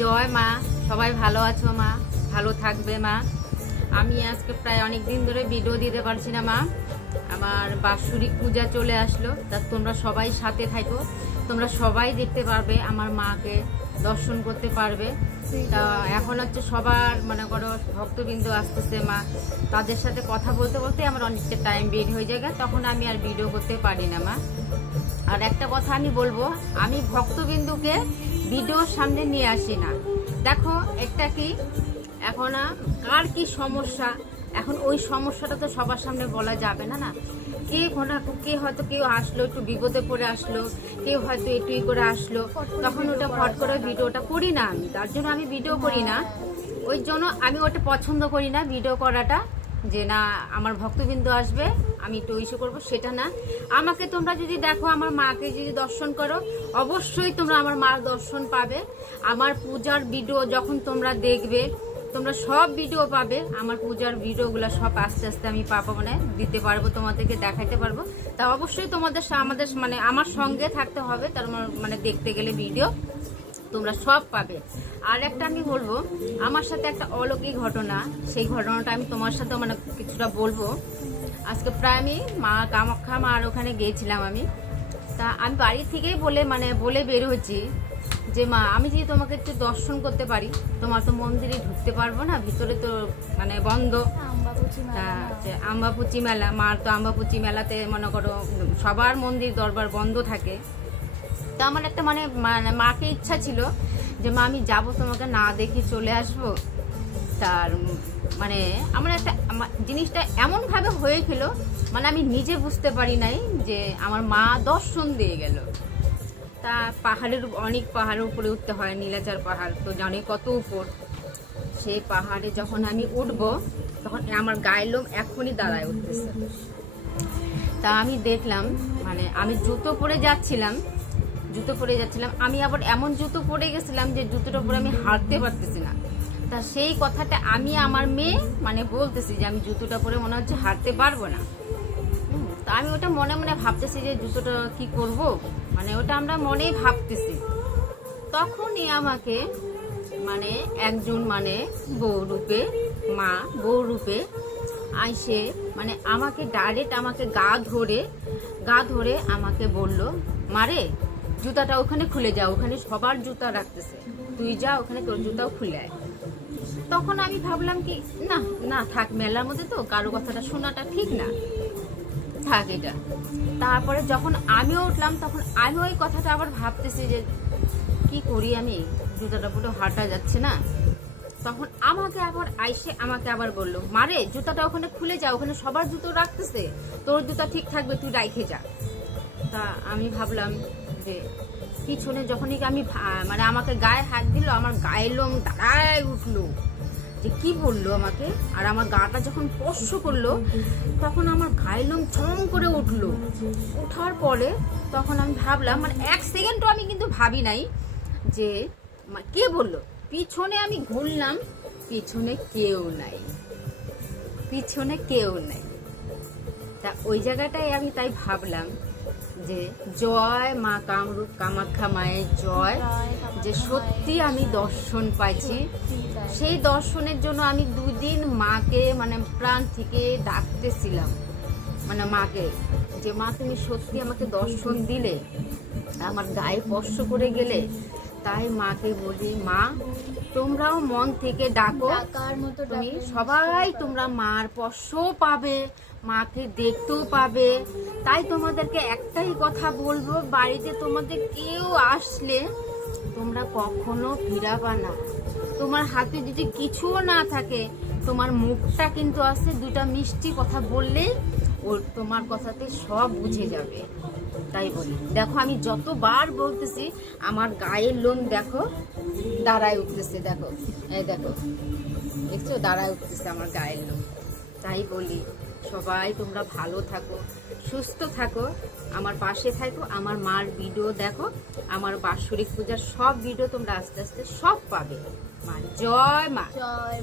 জয় মা, সবাই ভালো আছো মা? ভালো থাকবে মা। আমি আজকে প্রায় অনেক দিন ধরে ভিডিও দিতে পারছি না মা। আমার বাৎসরিক পূজা চলে আসলো, তা তোমরা সবাই সাথে থাকো। তোমরা সবাই দেখতে পারবে, আমার মাকে দর্শন করতে পারবে। তা এখন হচ্ছে সবার মনে করো ভক্তবৃন্দ আসতেছে মা, তাদের সাথে কথা বলতে বলতে আমার অনেকটা টাইম বের হয়ে যায়, তখন আমি আর ভিডিও করতে পারি না মা। আর একটা কথা আমি বলবো, আমি ভক্তবিন্দুকে ভিডিওর সামনে নিয়ে আসি না। দেখো একটা কি এখন কার কি সমস্যা, এখন ওই সমস্যাটা তো সবার সামনে বলা যাবে না। না কে হয়তো কেউ আসলো একটু বিপদে পড়ে আসলো, কেউ হয়তো একটু করে আসলো, তখন ওটা ফট করে ভিডিওটা করি না আমি। তার জন্য আমি ভিডিও করি না, ওই জন্য আমি ওটা পছন্দ করি না ভিডিও করাটা, যে না আমার ভক্তবিন্দু আসবে আমি একটু ইস্যু করবো, সেটা না। আমাকে তোমরা যদি দেখো, আমার মাকে যদি দর্শন করো, অবশ্যই তোমরা আমার মার দর্শন পাবে। আমার পূজার ভিডিও যখন তোমরা দেখবে, তোমরা সব ভিডিও পাবে। আমার পূজার ভিডিওগুলো সব আস্তে আস্তে আমি পাবো, মানে দিতে পারবো, তোমাদেরকে দেখাইতে পারবো। তা অবশ্যই তোমাদের আমাদের মানে আমার সঙ্গে থাকতে হবে, তার মানে দেখতে গেলে ভিডিও তোমরা সব পাবে। আর একটা আমি বলবো, আমার সাথে একটা অলৌকিক ঘটনা, সেই ঘটনাটা আমি তোমার সাথে মানে কিছুটা বলবো। আজকে প্রায় আমি মা কামাখ্যা মার ওখানে গিয়েছিলাম আমি। তা আমি বাড়ি থেকেই বলে বের হচ্ছি যে মা, আমি যদি তোমাকে একটু দর্শন করতে পারি, তোমার তো মন্দিরে ঢুকতে পারবো না, ভিতরে তো মানে বন্ধ, আম্বাপুচি মেলা। মার তো আম্বাপুচি মেলাতে মনে করো সবার মন্দির দরবার বন্ধ থাকে। তা আমার একটা মানে মাকে ইচ্ছা ছিল যে মা আমি যাব, তোমাকে না দেখে চলে আসবো। তার মানে আমার একটা জিনিসটা এমন ভাবে হয়ে গেল, মানে আমি নিজে বুঝতে পারি নাই যে আমার মা দর্শন দিয়ে গেল। তা অনেক পাহাড়ের উপরে উঠতে হয়, নীলাচল পাহাড় তো জানি কত উপর। সেই পাহাড়ে যখন আমি উঠবো, তখন আমার গায়ের লোম এখনই দাঁড়ায় উঠতেছে। তা আমি দেখলাম, মানে আমি জুতো পরে যাচ্ছিলাম, আমি আবার এমন জুতো পরে গেছিলাম যে জুতোটা পরে আমি হাঁটতে পারতেছি না। তা সেই কথাটা আমি আমার মেয়ে মানে বলতেছি যে আমি জুতোটা পরে মনে হচ্ছে হাঁটতে পারবো না। তা আমি ওটা মনে মনে ভাবতেছি যে জুতোটা কি করব, মানে ওটা আমরা মনেই ভাবতেছি। তখনই আমাকে মানে একজন মানে বউ রূপে আইসে মানে আমাকে ডাইরেক্ট আমাকে গা ধরে আমাকে বলল, মারে জুতাটা ওখানে খুলে যাও, ওখানে সবার জুতা রাখতেছে, তুই যা ওখানে তোর জুতাও খুলে আয়। তখন আমি ভাবলাম কি না থাক, মেলার মধ্যে তো কারো কথাটা শোনাটা ঠিক না, থাক এটা। তারপরে যখন আমিও উঠলাম, তখন আমি ওই কথাটা আবার ভাবতেছি যে কি করি, আমি জুতাটা পুরো হাঁটা যাচ্ছে না। তখন আমাকে আবার বললো, মারে জুতাটা ওখানে খুলে যা, ওখানে সবার জুতো রাখতেছে, তোর জুতা ঠিক থাকবে, তুই রাইখে যা। তা আমি ভাবলাম যে পিছনে যখনই আমি মানে আমাকে গায়ে হাত দিল, আমার গায়ের লোম দাঁড়ায় উঠলো, যে কি বললো আমাকে। আর আমার গাটা যখন স্পর্শ করলো, তখন আমার গায়ের লোম ছম করে উঠলো। ওঠার পরে তখন আমি ভাবলাম, মানে এক সেকেন্ডও আমি কিন্তু ভাবি নাই যে কে বললো। পিছনে আমি ঘুরলাম, পিছনে কেউ নাই। তা ওই জায়গাটায় আমি তাই ভাবলাম যে জয় মা কামরূপ কামাখ্যা মায়ের জয়, যে সত্যি আমি দর্শন পাইছি। সেই দর্শনের জন্য আমি 2 দিন মাকে মানে প্রাণ থেকে ডাকতেছিলাম, মানে মাকে, যে মা তুমি সত্যি আমাকে দর্শন দিলে, আমার গায়ে স্পর্শ করে গেলে। তাই মাকে বলি, মা তোমরাও মন থেকে ডাকো, তুমি সবাই তোমরা মার স্পর্শও পাবে, মাকে দেখতেও পাবে। তাই তোমাদেরকে একটাই কথা বলবো, বাড়িতে তোমাদের কেউ আসলে তোমরা কখনো ফিরাবা না। তোমার হাতে যদি কিছুও না থাকে, তোমার মুখটা কিন্তু আছে, 2টা মিষ্টি কথা বললেই ও তোমার কথাতে সব বুঝে যাবে। তাই বলি, দেখো আমি যতবার বলতেছি, আমার গায়ের লোম দেখো দাঁড়ায় উঠতেছে, দেখো এই দেখো, দেখছো দাঁড়ায় উঠতেছে আমার গায়ের লোম। তাই বলি সবাই তোমরা ভালো থাকো, সুস্থ থাকো, আমার পাশে থাকো, আমার মার ভিডিও দেখো, আমার বাৎসরিক পূজার সব ভিডিও তোমরা আস্তে আস্তে সব পাবে। মা জয়, মা জয়।